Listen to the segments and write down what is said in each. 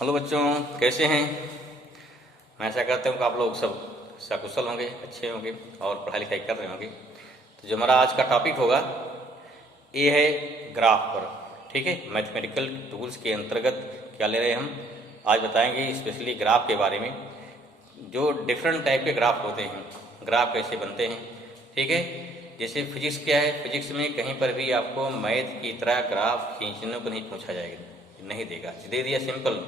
Hello बच्चों, कैसे हैं। मैं ऐसा करता हूँ कि आप लोग सब सकुशल होंगे, अच्छे होंगे और पढ़ाई लिखाई कर रहे होंगे। तो जो हमारा आज का टॉपिक होगा ये है ग्राफ पर। ठीक है, मैथमेटिकल टूल्स के अंतर्गत क्या ले रहे हैं हम आज बताएंगे स्पेशली ग्राफ के बारे में। जो डिफरेंट टाइप के ग्राफ होते हैं, ग्राफ कैसे बनते हैं। ठीक है, जैसे फिजिक्स क्या है, फिजिक्स में कहीं पर भी आपको मैथ की तरह ग्राफ खींचने को नहीं पूछा जाएगा, नहीं देगा। दे दिया simple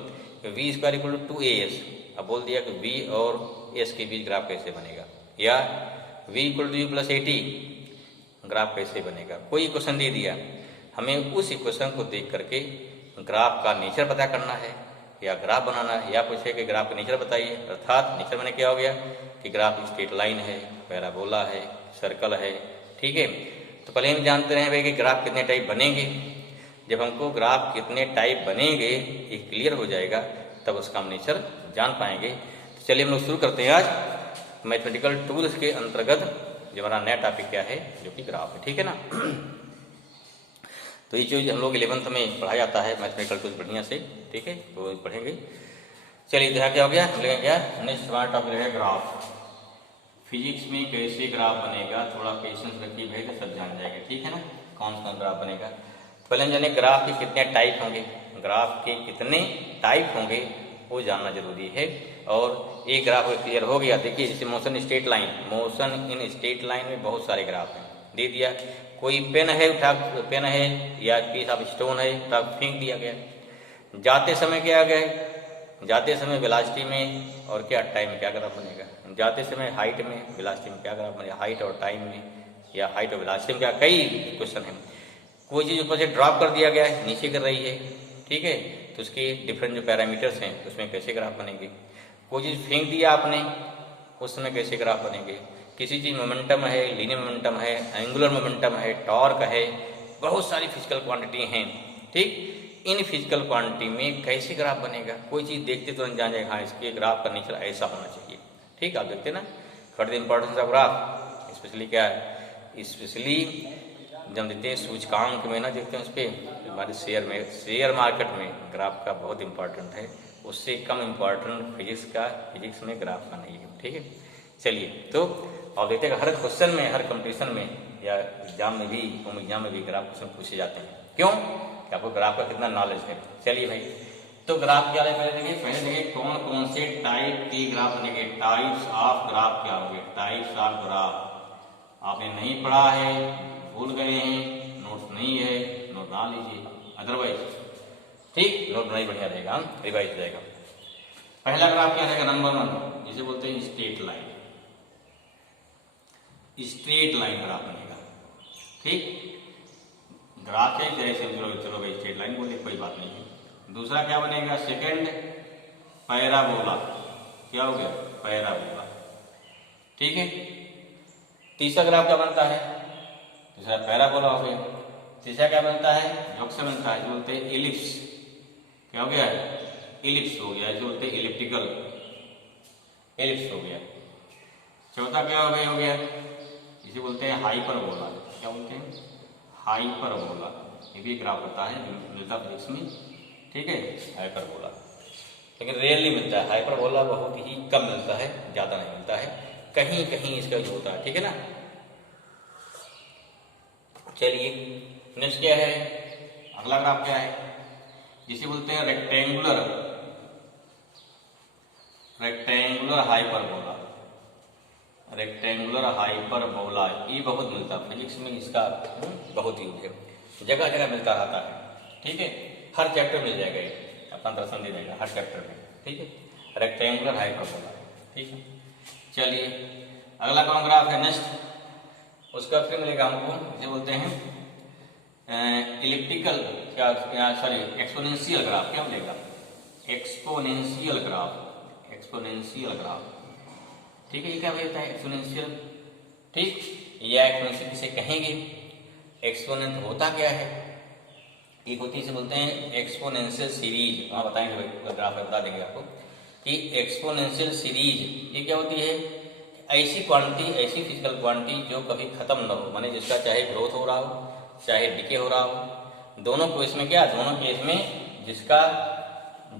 v square equal to 2as, अब बोल दिया कि v और s के बीच ग्राफ कैसे बनेगा, या v equal to u plus 80 graph कैसे बनेगा। कोई इक्वेशन दे दिया, हमें उस इक्वेशन को देख करके ग्राफ का नेचर पता करना है या ग्राफ बनाना है, या पूछे कि ग्राफ का नेचर बताइए। अर्थात नेचर मैंने क्या हो गया कि ग्राफ स्ट्रेट लाइन है, पैराबोला है, सर्कल है। ठीक है, तो पहले हम जानते रहे भाई कि ग्राफ कितने टाइप बनेंगे। जब हमको ग्राफ कितने टाइप बनेंगे ये क्लियर हो जाएगा, तब उसका हम नेचर जान पाएंगे। तो चलिए हम लोग शुरू करते हैं आज मैथमेटिकल टूल्स के अंतर्गत जो हमारा नया टॉपिक क्या है, जो कि ग्राफ है। ठीक है ना। तो ये चीज़ हम लोग 11th में पढ़ाया जाता है मैथमेटिकल टूल्स बढ़िया से। ठीक है, तो पढ़ेंगे। चलिए यहाँ क्या हो गया, हम लेंगे क्या नेक्स्ट हमारा टॉपिक है ग्राफ। फिजिक्स में कैसे ग्राफ बनेगा, थोड़ा पेशेंस रखिए भाई तो सब जान जाएगा। ठीक है ना, कौन सा ग्राफ बनेगा। पहले हम जाने ग्राफ के कितने टाइप होंगे, ग्राफ के कितने टाइप होंगे वो जानना जरूरी है। और एक ग्राफ क्लियर हो गया। देखिए जैसे motion straight line, motion in straight line में बहुत सारे ग्राफ हैं। दे दिया कोई पेन है, उठा पेन है या पीस ऑफ स्टोन है, उठा फेंक दिया गया। जाते समय क्या गए, जाते समय वेलोसिटी में और क्या टाइम में क्या ग्राफ बनेगा। जाते समय हाइट में, वेलोसिटी में क्या ग्राफ बनेगा, हाइट और टाइम में, या हाइट और वेलोसिटी में क्या, कई क्वेश्चन है। कोई चीज़ ऊपर से ड्रॉप कर दिया गया है, नीचे कर रही है। ठीक है, तो उसके डिफरेंट जो पैरामीटर्स हैं उसमें कैसे ग्राफ बनेंगे। कोई चीज़ फेंक दिया आपने, उस समय कैसे ग्राफ बनेंगे। किसी चीज़ मोमेंटम है, लीनियर मोमेंटम है, एंगुलर मोमेंटम है, टॉर्क है, बहुत सारी फिजिकल क्वांटिटी हैं। ठीक, इन फिजिकल क्वांटिटी में कैसे ग्राफ बनेगा। कोई चीज़ देखते तुरंत जान जाएगा, हाँ इसके ग्राफ का नेचर ऐसा होना चाहिए। ठीक, आप देखते ना what the importance of graph. Specially क्या है, स्पेशली जब देते हैं सूचकांक में ना, देखते हैं उस पर हमारे शेयर मार्केट में ग्राफ का बहुत इंपॉर्टेंट है। उससे कम इम्पॉर्टेंट फिजिक्स में ग्राफ का नहीं है। ठीक है, चलिए तो आप देखते हैं हर क्वेश्चन में, हर कंपटीशन में या एग्जाम में भी, होम एग्जाम में भी ग्राफ क्वेश्चन पूछे जाते हैं। क्यों कि आपको ग्राफ का कितना नॉलेज है। चलिए भाई, तो ग्राफ क्या है पहले देखिए कौन कौन से टाइप के ग्राफ बनेंगे। टाइप्स ऑफ ग्राफ क्या होंगे, टाइप्स ऑफ ग्राफ आपने नहीं पढ़ा है, भूल गए हैं, नोट्स नहीं है, नोट बना लीजिए। अदरवाइज ठीक, नोट बनाई बढ़िया रहेगा, रिवाइज हो जाएगा। पहला ग्राफ क्या रहेगा, नंबर 1, जिसे बोलते हैं straight line. Straight line graph बनेगा। ठीक, ग्राफ है जैसे चलो भाई स्ट्रेट लाइन बोले, कोई बात नहीं है। दूसरा क्या बनेगा, सेकंड पैराबोला। क्या हो गया, पैराबोला। ठीक है, तीसरा ग्राफ क्या बनता है, दूसरा पैराबोला हो गया। तीसरा क्या बनता है, जोक्सन बनता है, जो बोलते हैं इलिप्स। क्या हो गया, इलिप्स हो गया, जो बोलते हैं इलिप्टिकल, इलिप्स हो गया। चौथा क्या हो गया, इसे बोलते हैं हाइपरबोला। क्या बोलते हैं, हाइपरबोला। ये भी ग्राफ होता है, मिलता फिजिक्स में। ठीक है, हाइपरबोला, लेकिन रेयरली मिलता है। हाइपरबोला बहुत ही कम मिलता है, ज्यादा नहीं मिलता है, कहीं कहीं इसका यूज होता है। ठीक है ना। चलिए नेक्स्ट क्या है, अगला ग्राफ क्या है, जिसे बोलते हैं रेक्टेंगुलर हाइपरबोला। रेक्टेंगुलर हाइपरबोला ये बहुत मिलता है फिजिक्स में, इसका बहुत यूज है, जगह जगह मिलता रहता है। ठीक है, हर चैप्टर मिल जाएगा, ये अपना दर्शन दे देगा हर चैप्टर में। ठीक है, रेक्टेंगुलर हाइपरबोला। ठीक है, चलिए अगला कौन ग्राफ है नेक्स्ट, उसका फिर मिलेगा हमको, जिसे बोलते हैं इलिप्टिकल, क्या सॉरी एक्सपोनेंशियल ग्राफ। क्या मिलेगा, एक्सपोनेंशियल ग्राफ, एक्सपोनेंशियल ग्राफ। ठीक है, ये क्या होता है, एक्सपोनेंशियल। ठीक, या एक्सपोनेंशियल किसे कहेंगे, एक्सपोनेंट होता क्या है, एक होती है, इसे बोलते हैं एक्सपोनेंशियल सीरीज। वहां बताएंगे भाई ग्राफ बता देंगे आपको कि एक्सपोनेंशियल सीरीज ये क्या होती है, ऐसी क्वांटिटी, ऐसी फिजिकल क्वांटिटी जो कभी खत्म न हो, माने जिसका चाहे ग्रोथ हो रहा हो चाहे डिके हो रहा हो, दोनों केस में क्या, दोनों केस में जिसका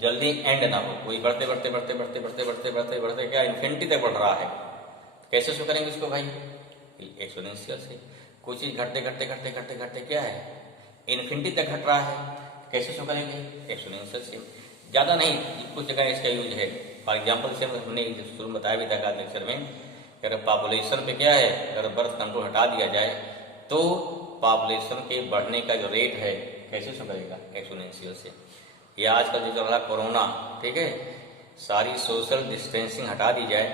जल्दी एंड ना हो, कोई बढ़ते बढ़ते बढ़ते बढ़ते बढ़ते बढ़ते बढ़ते बढ़ते क्या इन्फिनिटी तक बढ़ रहा है। कैसे शो करेंगे इसको भाई? एक्सपोनेंशियल से। कोई चीज घटते घटते घटते घटते घटते क्या है इन्फिनिटी तक घट रहा है, कैसे शो करेंगे? एक्सपोनेंशियल से। ज्यादा नहीं, कुछ जगह इसका यूज है। फॉर एग्जाम्पल से हमने शुरू में बताया भी था लेक्चर में, अगर पॉपुलेशन पे क्या है, अगर बर्थ कंट्रोल हटा दिया जाए तो पॉपुलेशन के बढ़ने का जो रेट है कैसे शो करेगा? एक्सपोनेंशियल से। ये आजकल जो चल रहा कोरोना, ठीक है, सारी सोशल डिस्टेंसिंग हटा दी जाए,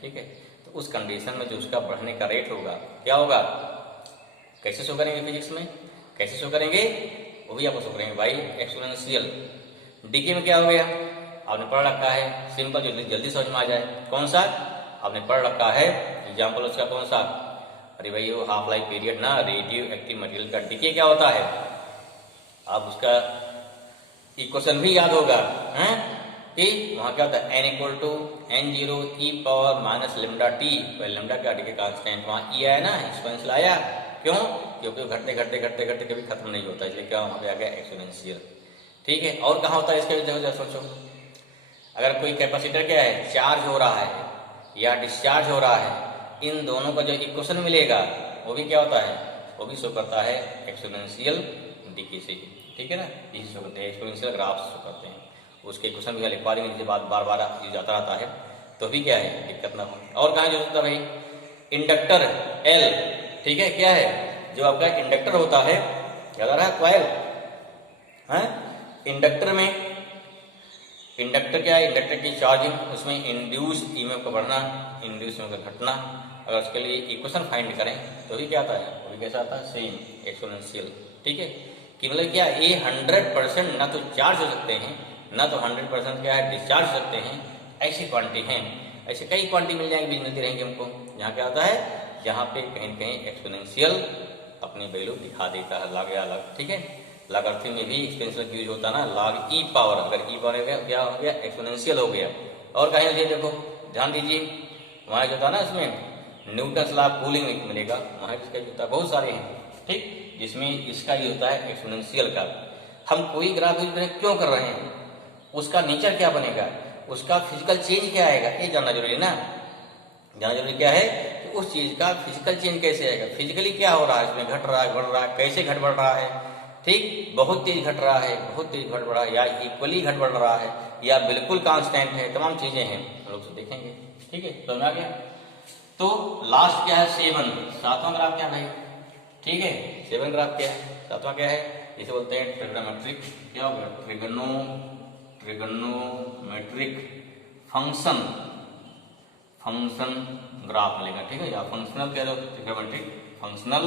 ठीक है, तो उस कंडीशन में जो उसका बढ़ने का रेट होगा क्या होगा? कैसे शो करेंगे फिजिक्स में? कैसे शो करेंगे वो भी आपको शो करेंगे भाई, एक्सपोनेंशियल। डीके में क्या हो गया? आपने पढ़ रखा है, सिंपल, जो जल्दी समझ में आ जाए। कौन सा आपने पढ़ रखा है? एग्जाम्पल उसका कौन सा? अरे भाई वो हाफ लाइफ पीरियड ना, रेडियो एक्टिव मटेरियल का डीके क्या होता है, आप उसका इक्वेशन भी याद होगा है कि वहां क्या होता है, n equal to n0 e power minus lambda t. Lambda का डीके कांस्टेंट वहां ई आया ना, एक्सपोनेंशियल आया। क्यों? क्योंकि घटते घटते घटते घटते कभी खत्म नहीं होता, इसलिए क्या वहां पे आ गया एक्सपोनेंशियल। ठीक है, और कहाँ होता है इसके जगह सोचो, अगर कोई कैपेसिटर क्या है चार्ज हो रहा है या डिस्चार्ज हो रहा है, इन दोनों का जो इक्वेशन मिलेगा वो भी क्या होता है, वो भी शो करता है एक्सपोनेंशियल डीके से। ठीक है ना, इसी शो करते हैं, एक्सपोनेंशियल ग्राफ शो करते हैं। उसके क्वेश्चन भी लिखवा देंगे, जिसके बाद बार बार यूज आता रहता है, तो भी क्या है दिक्कत ना हो। और कहाँ यूज होता है भाई? इंडक्टर एल, ठीक है, क्या है जो आपका इंडक्टर होता है, याद आ रहा है, कॉइल है। इंडक्टर में, इंडक्टर क्या है, इंडक्टर की चार्जिंग, उसमें इंड्यूस ईएमएफ का बढ़ना, इंड्यूस ईएमएफ का घटना। अगर उसके लिए इक्वेशन फाइंड करें तो भी क्या आता है, वो भी कैसा आता है, सेम एक्सपोनेंशियल। ठीक है, कि मतलब क्या ये 100% ना तो चार्ज हो सकते हैं, ना तो 100% क्या है डिस्चार्ज हो सकते हैं, ऐसी क्वांटिटी हैं। ऐसे कई क्वांटिटी मिल जाएंगी, मिलती रहेंगी हमको, जहाँ क्या होता है, जहाँ पे कहीं न कहीं एक्सपोनेंशियल अपनी वैल्यू दिखा देता है, लॉग या अलग। ठीक है, लॉगरिथम में भी एक्सपोनेंशियल यूज होता है ना, लॉग ई पावर, अगर ई पावर हो गया क्या हो गया, एक्सपोनेंशियल हो गया। और कहीं मुझे देखो, ध्यान दीजिए, वहाँ जो था ना इसमें न्यूटन लॉ ऑफ कूलिंग मिलेगा, वहाँ इसका जो होता है बहुत सारे हैं, ठीक, जिसमें इसका ये होता है एक्सपोनेंशियल का। हम कोई ग्राफ यूज करें क्यों कर रहे हैं, उसका नेचर क्या बनेगा, उसका फिजिकल चेंज क्या आएगा, ये जानना जरूरी ना। जानना जरूरी क्या है कि उस चीज का फिजिकल चेंज कैसे आएगा, फिजिकली क्या हो रहा है, इसमें घट रहा है, बढ़ रहा है, कैसे घट बढ़ रहा है। ठीक, बहुत तेज घट रहा है, बहुत तेज घट बढ़ रहा है, या इक्वली घट बढ़ रहा है, या बिल्कुल कांस्टेंट है, तमाम चीजें हैं, हम लोग तो देखेंगे। ठीक है, समझ आ गया। तो लास्ट क्या है, 7, 7वां ग्राफ क्या है भाई? ठीक है, 7 ग्राफ क्या है, 7वां क्या है, इसे बोलते हैं ट्रिग्नोमेट्रिक, क्या होगा, ट्रिग्नोमेट्रिक फंक्शन, फंक्शन ग्राफ मिलेगा। ठीक है, या फंक्शनल कह दो, ट्रिग्नोमेट्रिक फंक्शनल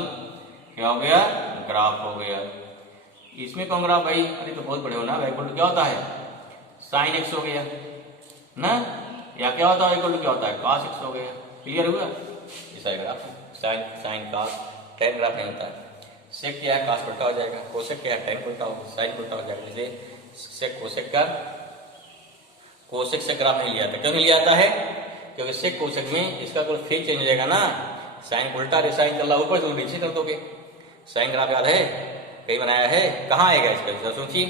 क्या हो गया, ग्राफ हो गया। इसमें कौन ग्राफ भाई, अरे तो बहुत बड़े हो ना, इक्वल टू क्या होता है, साइन एक्स हो गया ना, या क्या होता है, इक्वल टू क्या होता है, कॉस एक्स हो गया। क्लियर हुआ, ऐसा graph sine, sine cos, tan graph नहीं होता है। सेक क्या है, कॉस उल्टा हो जाएगा, कोसेक क्या है, टेन उल्टा हो, साइन उल्टा हो जाएगा। जैसे सेक कोसेक का, कोसेक से ग्राफ नहीं लिया था, क्यों नहीं लिया आता है, क्योंकि सेक कोसेक में इसका कोई फेज चेंज हो जाएगा ना, साइन उल्टा रे, साइन चल रहा ऊपर तो नीचे कर दोगे। साइन ग्राफ याद है, कहीं बनाया है, कहाँ आएगा इसका, सोचिए,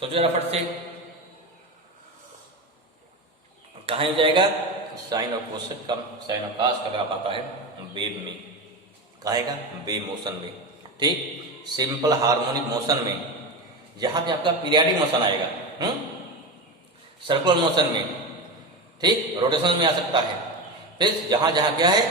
सोचो जरा फट से, कहाँ हो जाएगा, साइन और कोसेक का, साइन और कॉस का ग्राफ आता है वेव में, कहाँ आएगा, वेव मोशन में। ठीक, सिंपल हार्मोनिक मोशन में, जहां पे आपका पीरियडिक मोशन आएगा, सर्कुलर मोशन में, ठीक, रोटेशन में आ सकता है। फिर जहां जहां क्या है,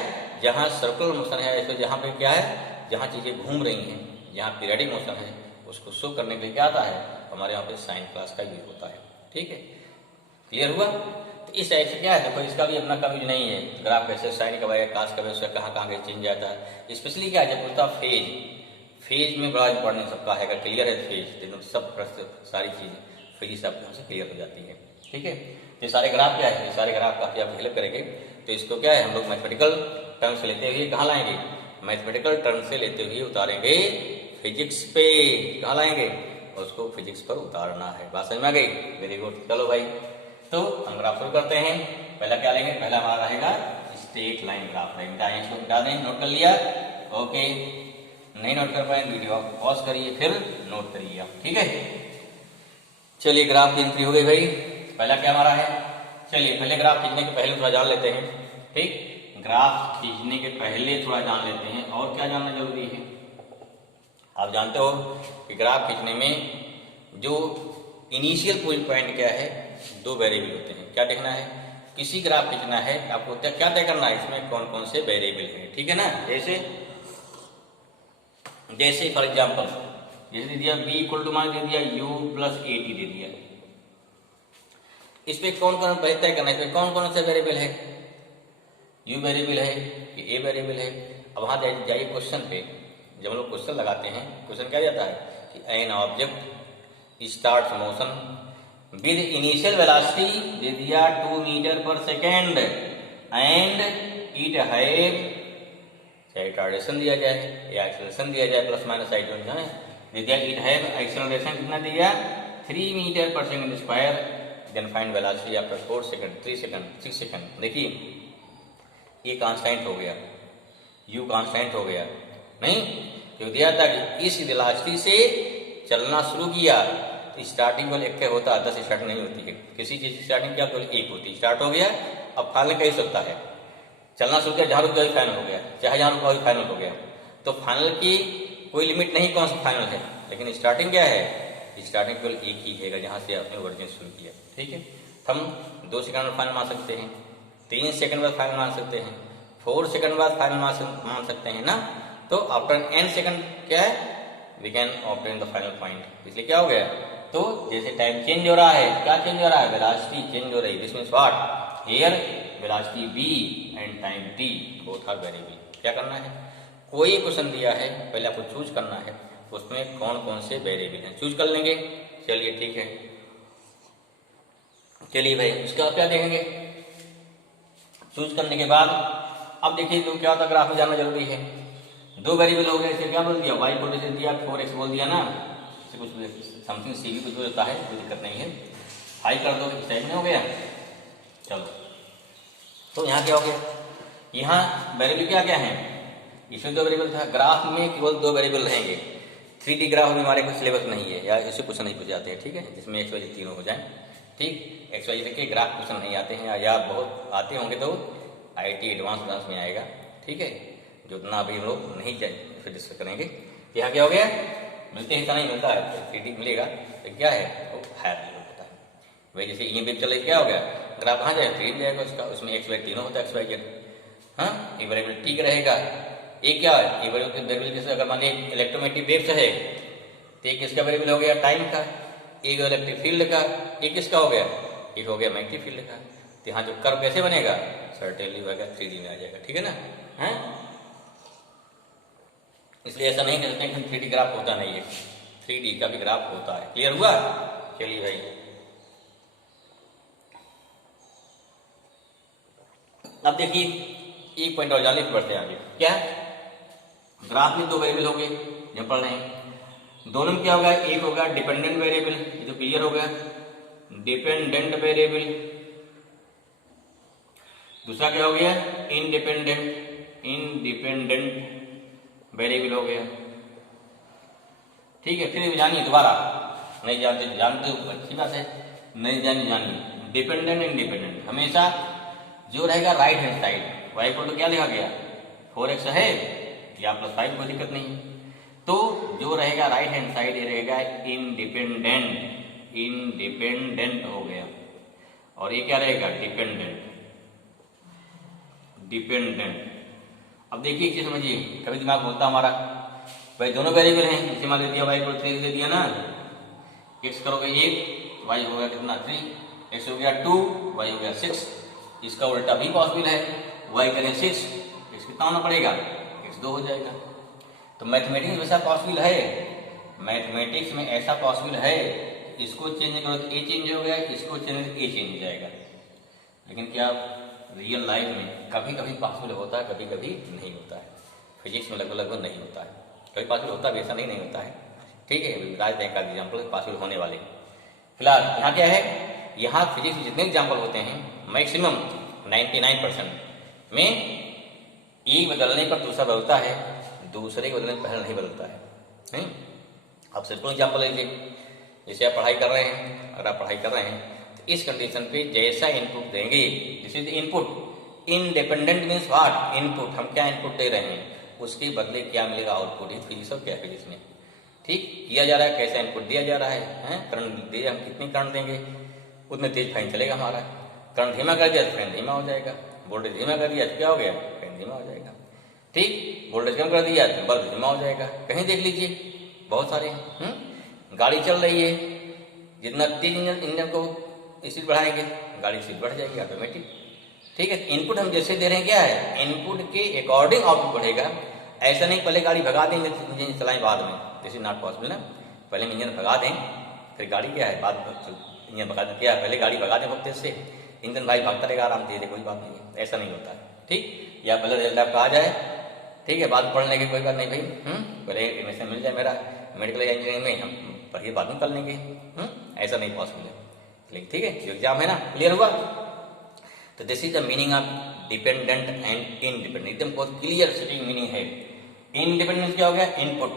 जहां सर्कुलर मोशन है, इसको जहां पे क्या है, जहां चीजें घूम रही हैं, जहां पीरियडिक मोशन है, उसको शो करने के लिए क्या आता है, हमारे यहाँ पे साइन क्लास का यूज होता है। ठीक है, क्लियर हुआ। तो इस टाइप से क्या है, देखो इसका भी अपना कभी नहीं है, ग्राफ कैसे साइन कब आएगा, कास कब है, उसका कहाँ कहाँ चेंज आता है। स्पेशली क्या है, जब पूछता फेज, फेज में बड़ा इंपॉर्टेंट सबका है, अगर क्लियर है फेज, तो सब सारी चीज फेज सब यहाँ से क्लियर हो जाती है। ठीक है, ये सारे ग्राफ क्या है, ये सारे ग्राफ काफी आप हेल्प करेंगे। तो इसको क्या है, हम लोग मैथमेटिकल टर्म से लेते हुए कहाँ लाएंगे, मैथमेटिकल टर्म से लेते हुए उतारेंगे फिजिक्स पे, कहाँ लाएंगे, उसको फिजिक्स पर उतारना है। बात समझ में आ गई, वेरी गुड। चलो भाई, तो हम ग्राफ शुरू करते हैं। पहला क्या लेंगे, पहला हमारा रहेगा स्ट्रेट लाइन ग्राफ रहेगा। इसको मिटा दें, नोट कर लिया, ओके, नहीं नोट कर पाए वीडियो आप पॉज करिए, फिर नोट करिए आप। ठीक है, चलिए ग्राफ की एंट्री हो गई भाई। पहला क्या हमारा है, चलिए पहले ग्राफ खींचने के पहले थोड़ा जान लेते हैं। ठीक, ग्राफ खींचने के पहले थोड़ा जान लेते हैं और क्या जानना जरूरी है। आप जानते हो कि ग्राफ खींचने में जो इनिशियल पॉइंट क्या है, दो वेरिएबल होते हैं। क्या देखना है, किसी ग्राफ खींचना है आपको क्या तय करना है, इसमें कौन कौन से वेरिएबल हैं। ठीक है ना, जैसे फॉर एग्जाम्पल जैसे दे दिया b इक्वल टू मान दे दिया u प्लस 80 दे दिया। इस पे कौन कौन तय करना है, इसमें कौन कौन से वेरिएबल है, u वेरिएबल है कि a वेरिएबल है। अब वहां जाइए क्वेश्चन पे, जब हम लोग क्वेश्चन लगाते हैं, क्वेश्चन क्या जाता है कि an object start motion with initial velocity दे दिया 2 मीटर पर सेकेंड एंड इट हैव, चाहे रिटार्डेशन दिया जाए या एक्सेलरेशन दिया जाए, प्लस माइनस साइड में जाए, दे दिया इट हैव एक्सेलरेशन कितना दिया 3 मीटर पर second square, then find velocity after 4 second 3 second 6 second. देखिए ये कांस्टेंट हो गया, u कांस्टेंट हो गया नहीं, तो दिया था कि इस वेलोसिटी से चलना शुरू किया तो स्टार्टिंग वाले 1 होता है, 10 स्टार्टिंग नहीं होती है। किसी चीज की स्टार्टिंग क्या केवल 1 होती है, स्टार्ट हो गया। अब फाइनल कैसे होता है, चलना शुरू किया, जहां रुक गया फाइनल हो गया, चाहे जहां रुका फाइनल हो गया। तो फाइनल की कोई लिमिट नहीं कौन सा फाइनल है, लेकिन स्टार्टिंग क्या है, स्टार्टिंग केवल 1 ही है जहां से आपने ओरिजिन शुरू किया। ठीक है, हम 2 सेकंड में फाइनल मान सकते हैं, 3 सेकंड बाद फाइनल मान सकते हैं, 4 सेकंड बाद फाइनल मान सकते हैं ना। तो आफ्टर n सेकंड क्या है, we can obtain the final point. इसलिए क्या हो गया, तो जैसे टाइम चेंज हो रहा है, क्या चेंज हो रहा है, वेलोसिटी चेंज हो रही है। This means what, here velocity v and time t both are variable. क्या करना है, कोई क्वेश्चन दिया है, पहले आपको चूज करना है उसमें कौन कौन से वेरिएबल हैं, चूज कर लेंगे। चलिए ठीक है, चलिए भाई उसके बाद क्या देखेंगे, चूज करने के बाद अब देखिए तो क्या होता है, ग्राफ में जानना जरूरी है। 2 वेरिएबल हो गए, इसे क्या बोल दिया, y को दे दिया 4x बोल दिया ना, इसे कुछ समथिंग सी भी कुछ होता है, कोई दिक्कत नहीं है, हाई कर दो, इस टाइप में हो गया। चलो तो यहाँ क्या हो गया, यहाँ वेरिएबल क्या क्या है, इसमें 2 वेरिएबल था, ग्राफ में केवल 2 वेरिएबल रहेंगे। 3D ग्राफ में हमारे कुछ सिलेबस नहीं है या इससे कुछ नहीं पूछ जाते हैं। ठीक है, जिसमें x y z तीनों हो जाए। ठीक, x y z के ग्राफ क्वेश्चन नहीं आते हैं या बहुत आते होंगे तो IIT एडवांस क्लास में आएगा। ठीक है, जो उतना अभी हम लोग नहीं फिर डिस्कस करेंगे। यहाँ क्या हो गया, मिलते हिस्सा नहीं मिलता है, 3D मिलेगा तो क्या है वो हायर होता है। वही जैसे ये वेब चले, क्या हो गया, ग्राफ कहाँ जाए, 3D जाएगा उसका, उसमें x y तीनों होता है, x y z। हाँ, ये वेरिएबल ठीक रहेगा। एक क्या है, ये वेरिएबल जैसे अगर मान लीजिए इलेक्ट्रोमैग्नेटिक वेव्स है तो एक किसका वेरिएबल हो गया, टाइम का, एक इलेक्ट्रिक फील्ड का, एक किसका हो गया, एक हो गया मैग्नेटिक फील्ड का। तो यहाँ जो कर्व कैसे बनेगा, सर्टेनली होगा 3D में आ जाएगा। ठीक है ना, है इसलिए ऐसा नहीं कहते हैं कि 3D ग्राफ होता नहीं है, 3D का भी ग्राफ होता है। क्लियर हुआ, चलिए भाई अब देखिए एक पॉइंट और जाने बढ़ते हैं आगे। क्या, ग्राफ में 2 वेरिएबल हो गए जब पढ़ रहे हैं, दोनों में क्या होगा, एक होगा डिपेंडेंट वेरिएबल, ये तो क्लियर हो गया, डिपेंडेंट वेरिएबल। दूसरा क्या हो गया, इंडिपेंडेंट वेरिएबल हो गया। ठीक है, फिर जानिए दोबारा, नहीं जानते हो अच्छी बात है, नहीं जानिए डिपेंडेंट इंडिपेंडेंट। हमेशा जो रहेगा राइट हैंड साइड, y को तो क्या लिखा गया 4x है या प्लस 5, कोई दिक्कत नहीं है। तो जो रहेगा राइट हैंड साइड ये रहेगा इंडिपेंडेंट हो गया, और ये क्या रहेगा डिपेंडेंट। अब देखिए एक चीज समझिए, कभी दिमाग बोलता हमारा भाई दोनों वेरिएबल हैं, इसे मान दिया y को 3 दे दिया ना, x करोगे 1, y हो गया कितना 3, x हो गया 2, y हो गया 6। इसका उल्टा भी पॉसिबल है, y करें 6, x कितना होना पड़ेगा, x 2 हो जाएगा। तो मैथमेटिक्स में ऐसा पॉसिबल है, मैथमेटिक्स में ऐसा पॉसिबल है, इसको चेंज करो तो a चेंज हो गया, इसको चेंज करो तो a चेंज हो जाएगा। लेकिन क्या रियल लाइफ में कभी कभी पॉसिबल होता है, कभी कभी नहीं होता है। फिजिक्स में लगभग नहीं होता है, कभी पॉसिबल होता है, ऐसा नहीं होता है। ठीक है, बता दें का एग्जाम्पल पॉसिबल होने वाले। फिलहाल यहाँ क्या है, यहाँ फिजिक्स में जितने एग्जाम्पल होते हैं मैक्सिमम 99% में एक बदलने पर दूसरा बदलता है, दूसरे के बदलने पर पहला नहीं बदलता है। नहीं, अब सिंपल एग्जाम्पल लीजिए, जैसे आप पढ़ाई कर रहे हैं, अगर आप पढ़ाई कर रहे हैं तो इस कंडीशन पे जैसा इनपुट देंगे, this is input. Independent means what, input, हम क्या इनपुट दे रहे हैं उसके बदले क्या मिलेगा आउटपुट। ये फिजिक्स और क्या फिजिक्स में ठीक किया जा रहा है, कैसा इनपुट दिया जा रहा है, करंट दिए, हम कितनी करंट देंगे उतने तेज फैन चलेगा हमारा। करंट धीमा कर दिया तो फैन धीमा हो जाएगा, वोल्टेज धीमा कर दिया तो क्या हो गया, फैन धीमा हो जाएगा। ठीक, वोल्टेज कम कर दिया तो बल्ब धीमा हो जाएगा। कहीं देख लीजिए बहुत सारे गाड़ी चल रही है, जितना तेज इंजन को स्पीड बढ़ाएंगे गाड़ी स्पीड बढ़ जाएगी ऑटोमेटिक। ठीक है, इनपुट हम जैसे दे रहे हैं क्या है, इनपुट के अकॉर्डिंग आउटपुट बढ़ेगा। ऐसा नहीं पहले गाड़ी भगा देंगे इंजन चलाएं बाद में, दिस इज नॉट पॉसिबल ना। पहले हम इंजन भगा दें फिर गाड़ी क्या है बाद में इंजन भगा दें, क्या है पहले गाड़ी भगा दें बहुत तेज से, इंजन भाई भागता रहेगा आराम से, कोई बात नहीं है, ऐसा नहीं होता है। ठीक, या पहले रिजल्ट आपका आ जाए, ठीक है, बाद पढ़ने की कोई बात नहीं भाई, पहले एडमिशन मिल जाए मेरा मेडिकल इंजीनियरिंग में, हम पढ़िए बाद में कर लेंगे, ऐसा नहीं पॉसिबल है। ठीक है, जो एग्जाम है ना क्लियर हुआ। तो this is the meaning of dependent and independent, एकदम बहुत क्लियर सिटिंग मीनिंग है। इंडिपेंडेंस क्या हो गया, इनपुट,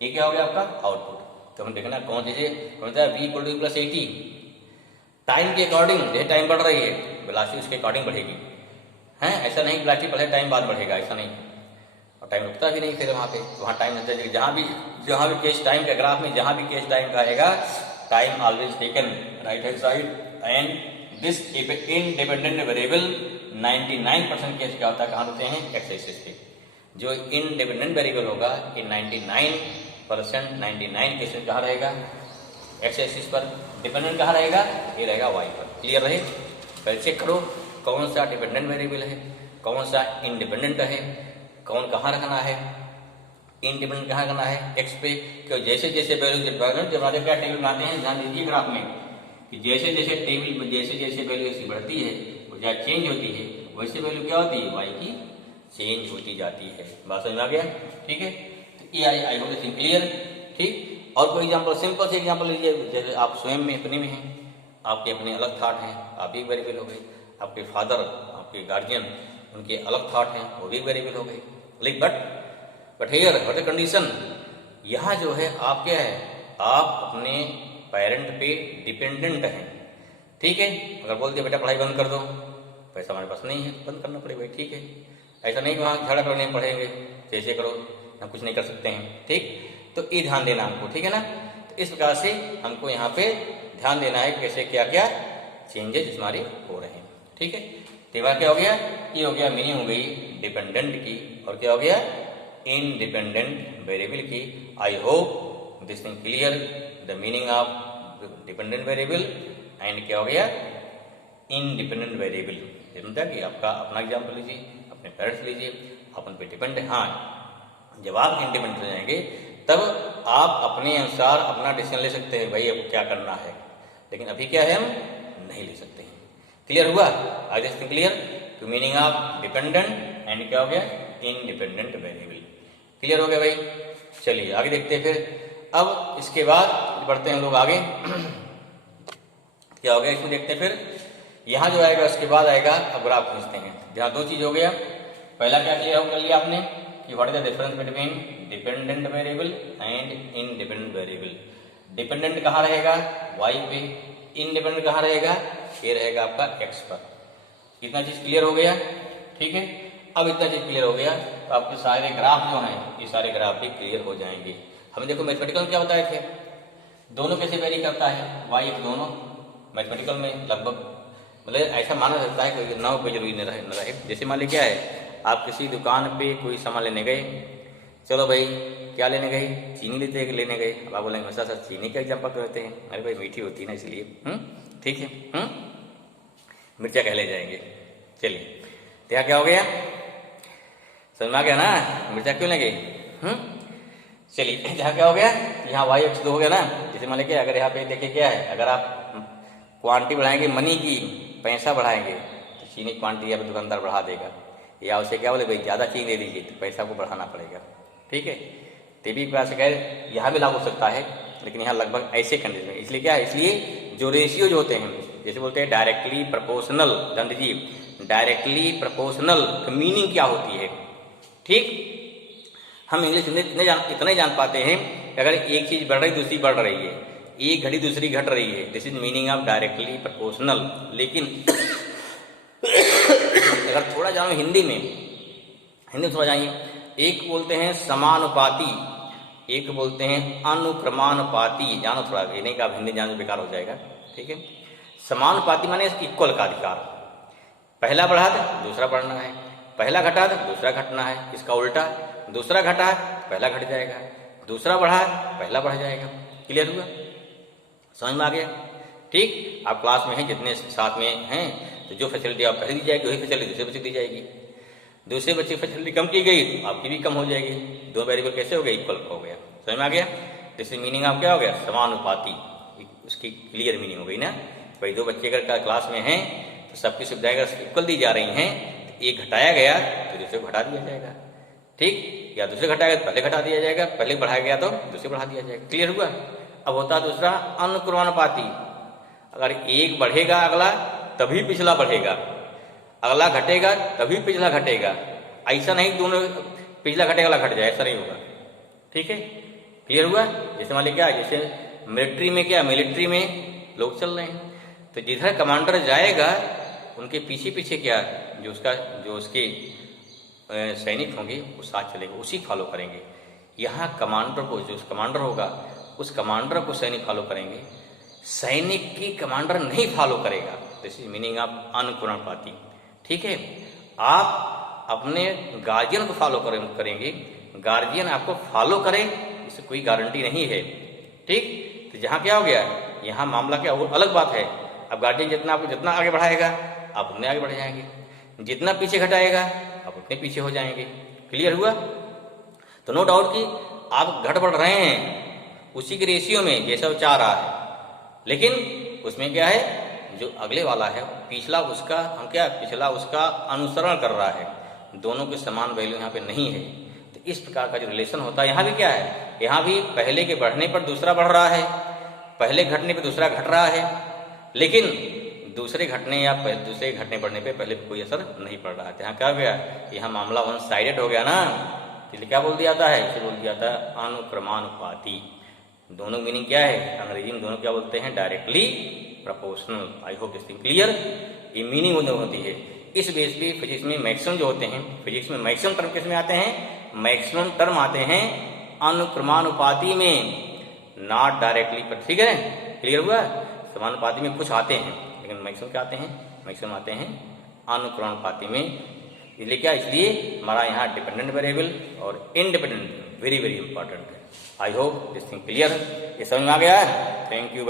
ये क्या हो गया आपका आउटपुट। तो हम देखना कौन चीजें होता है, v = प्लस 80, टाइम के अकॉर्डिंग जैसे टाइम बढ़ रही है वेलोसिटी उसके अकॉर्डिंग बढ़ेगी, है ऐसा नहीं वेलोसिटी पहले टाइम बाद बढ़ेगा, ऐसा नहीं, और टाइम रुकता भी नहीं फिर वहाँ पे, वहाँ टाइम रहता है। जहाँ भी केस टाइम के ग्राफ में जहाँ भी केस टाइम का आएगा, time always taken right hand side, and this independent variable 99% case क्या होता है, कहाँ होते हैं, एक्स एक्सिस पे। जो इंडिपेंडेंट वेरिएबल होगा ये 99 केसेस कहाँ रहेगा, एक्स एक्सिस पर। डिपेंडेंट कहाँ रहेगा, ये रहेगा वाई पर। क्लियर रहे, पहले चेक करो कौन सा डिपेंडेंट वेरिएबल है, कौन सा इंडिपेंडेंट है, कौन कहाँ रखना है, इंडिपेंडेंट कहाँ रखना है, एक्स पे। क्यों जैसे जैसे वैल्यू जब हमारे क्या टेबल बनाते हैं, ध्यान दीजिए ग्राफ में कि जैसे जैसे टेबल में जैसे जैसे वैल्यू ऐसी बढ़ती है वो जहाँ चेंज होती है वैसे वैल्यू क्या होती है, वाई की चेंज होती जाती है। बात समझ में आ गया, ठीक है। तो ये आई होप दिस क्लियर, ठीक। और कोई एग्जांपल, सिंपल से एग्जांपल लीजिए, जैसे आप स्वयं में अपने में हैं, आपके अपने अलग थॉट हैं, आप भी वेरिएबल हो गए, आपके फादर आपके गार्जियन उनके अलग थॉट हैं, वो भी वेरिएबल हो गए। Like but here what the condition, यहाँ जो है आप क्या है, आप अपने पेरेंट पे डिपेंडेंट हैं, ठीक है। अगर बोल दिया बेटा पढ़ाई बंद कर दो, पैसा हमारे पास नहीं है तो बंद करना पड़ेगा, ठीक है। ऐसा नहीं कि वहाँ झगड़ा करने पढ़ेंगे, जैसे करो हम कुछ नहीं कर सकते हैं, ठीक। तो ये ध्यान देना हमको, ठीक है ना। तो इस प्रकार से हमको यहाँ पे ध्यान देना है कैसे क्या क्या चेंजेस हमारे हो रहे हैं, ठीक है। तो क्या हो गया, ये हो गया मीनिंग हो गई डिपेंडेंट की, और क्या हो गया इंडिपेंडेंट वेरिएबल की। I hope this thing clear, the meaning of dependent variable and क्या हो गया इंडिपेंडेंट वेरिएबल। समझा कि आपका अपना एग्जाम्पल लीजिए, अपने पेरेंट्स लीजिए, अपन पे डिपेंड है। हाँ, जब आप इंडिपेंडेंट हो जाएंगे तब आप अपने अनुसार अपना डिसीजन ले सकते हैं, भाई अब क्या करना है, लेकिन अभी क्या है हम नहीं ले सकते हैं। क्लियर हुआ, I this thing clear to meaning of dependent and क्या हो गया इंडिपेंडेंट वेरिएबल। क्लियर हो गया भाई, चलिए आगे देखते हैं फिर। अब इसके बाद बढ़ते हैं हम लोग आगे क्या हो गया इसमें देखते हैं फिर। यहाँ जो आएगा उसके बाद आएगा, अब ग्राफ खींचते हैं। जहाँ दो चीज हो गया, पहला क्या क्लियर कर लिया आपने कि what is the difference between dependent variable and independent variable. Dependent कहाँ रहेगा, वाई पे, इंडिपेंडेंट कहाँ रहेगा, ये रहेगा आपका एक्स पर। इतना चीज क्लियर हो गया, ठीक है। अब इतना चीज क्लियर हो गया तो आपके सारे ग्राफ जो हैं ये सारे ग्राफ भी क्लियर हो जाएंगे। हमें देखो मैथमेटिकल क्या बताए थे, दोनों कैसे वेरी करता है, वाई एक्स दोनों मैथमेटिकल में लगभग मतलब ऐसा माना जाता है कि 9 पे जरूरी न रहे। जैसे मान ली क्या है, आप किसी दुकान पे कोई सामान लेने गए, चलो भाई क्या लेने गए, चीनी लेने गए। अब आप बोलेंगे सर चीनी का एग्जाम्पल करते हैं, अरे भाई मीठी होती है ना इसलिए, ठीक है, मिर्चा कह ले जाएंगे। चलिए तो क्या हो गया, समझ में आ गया ना, मिर्चा क्यों लगे, चलिए यहाँ क्या हो गया, यहाँ वाई एक्स 2 हो गया ना। जैसे मान लीजिए अगर यहाँ पे देखिए क्या है, अगर आप क्वांटिटी बढ़ाएंगे, मनी की पैसा बढ़ाएंगे तो चीनी क्वांटिटी आप दुकानदार बढ़ा देगा, या उसे क्या बोले भाई ज़्यादा चीनी दे दीजिए तो पैसा को बढ़ाना पड़ेगा, ठीक है। तो भी प्रकार से कह यहाँ भी लागू हो सकता है, लेकिन यहाँ लगभग ऐसे कंडीशन में, इसलिए क्या है, इसलिए जो रेशियो जो होते हैं जैसे बोलते हैं डायरेक्टली प्रोपोर्शनल, जान दीजिए डायरेक्टली प्रोपोर्शनल मीनिंग क्या होती है, ठीक। हम इंग्लिश इतने जान पाते हैं कि अगर एक चीज बढ़ रही दूसरी बढ़ रही है, एक घड़ी दूसरी घट रही है, this is meaning of directly proportional. लेकिन अगर थोड़ा जानो हिंदी में थोड़ा जानिए, एक बोलते हैं समानुपाती, एक बोलते हैं अनुक्रमानुपाती। जानो थोड़ा, ये नहीं कि आप हिंदी जानो बेकार हो जाएगा, ठीक है। समानुपाती माने इक्वल का अधिकार, पहला बढ़ा तो दूसरा बढ़ना है, पहला घटा तो दूसरा घटना है, इसका उल्टा, दूसरा घटा पहला घट जाएगा, दूसरा बढ़ा पहला बढ़ जाएगा। क्लियर हुआ, समझ में आ गया? ठीक, आप क्लास में हैं, जितने साथ में हैं, तो जो फैसिलिटी आप पहले दी जाएगी वही फैसिलिटी दूसरे बच्चे दी जाएगी। दूसरे बच्चे की फैसिलिटी कम की गई तो आपकी भी कम हो जाएगी। दो वेरिएबल कैसे हो गए? इक्वल हो गया। समझ में आ गया? दिस मीनिंग आप क्या हो गया? समानुपाती, उसकी क्लियर मीनिंग हो गई ना। भाई दो बच्चे अगर क्लास में हैं तो सबकी सुविधाएं अगर इक्वल दी जा रही हैं, तो एक घटाया गया तो दूसरे को घटा दिया जाएगा, ठीक, या दूसरे घटाया गया तो पहले घटा दिया जाएगा, पहले बढ़ाया गया तो दूसरे बढ़ा दिया जाएगा। क्लियर हुआ? अब होता है दूसरा अनुक्रमानुपाती, अगर एक बढ़ेगा अगला तभी पिछला बढ़ेगा, अगला घटेगा तभी पिछला घटेगा, ऐसा नहीं दोनों पिछला घटेगा अगला घट जाए, ऐसा नहीं होगा, ठीक है। क्लियर हुआ? जैसे मान लीजिए क्या, जैसे मिलिट्री में क्या, मिलिट्री में लोग चल रहे हैं तो जिधर कमांडर जाएगा उनके पीछे पीछे क्या, जो उसके सैनिक होंगे वो साथ चलेंगे, उसी फॉलो करेंगे। यहाँ कमांडर को, जो कमांडर होगा उस कमांडर को सैनिक फॉलो करेंगे, सैनिक की कमांडर नहीं फॉलो करेगा। दिस इज मीनिंग ऑफ अनुक्रमानुपाती, ठीक है। आप अपने गार्जियन को फॉलो करेंगे, गार्जियन आपको फॉलो करे इससे कोई गारंटी नहीं है, ठीक। तो जहाँ क्या हो गया, यहाँ मामला क्या वो अलग बात है। अब गार्जियन जितना आपको जितना आगे बढ़ाएगा आप उतने आगे बढ़ जाएंगे, जितना पीछे घटाएगा आप उतने पीछे हो जाएंगे। क्लियर हुआ? तो नो डाउट कि आप घट बढ़ रहे हैं उसी के रेशियो में जैसा वो चाह रहा है, लेकिन उसमें क्या है, जो अगले वाला है पिछला उसका अनुसरण कर रहा है, दोनों के समान वैल्यू यहाँ पे नहीं है। तो इस प्रकार का जो रिलेशन होता है, यहाँ भी क्या है, यहाँ भी पहले के बढ़ने पर दूसरा बढ़ रहा है, पहले घटने पर दूसरा घट रहा है, लेकिन दूसरे घटने या दूसरे घटने बढ़ने पे पहले कोई असर नहीं पड़ रहा है। यहाँ क्या हो गया, यहाँ मामला वन साइडेड हो गया ना, इसलिए क्या बोल दिया जाता है, इसे बोल दिया जाता है अनुक्रमानुपाती। दोनों मीनिंग क्या है अंग्रेजी में, दोनों क्या बोलते हैं, directly proportional. I hope this thing clear, ये मीनिंग होती है। इस बेस पे फिजिक्स में मैक्सिमम जो होते हैं, फिजिक्स में मैक्सिमम टर्म किस में आते हैं, मैक्सिमम टर्म आते हैं अनुक्रमानुपाती में, नॉट डायरेक्टली पर, ठीक है। क्लियर हुआ? समानुपाती में कुछ आते हैं लेकिन मैक्सिमम क्या आते हैं, मैक्सिमम आते हैं अनुक्रमानुपाती में। इसलिए क्या, इसलिए हमारा यहाँ डिपेंडेंट वेरिएबल और इंडिपेंडेंट वेरी वेरी इंपॉर्टेंट है। I hope this thing clear, ये समझ में आ गया है। Thank you.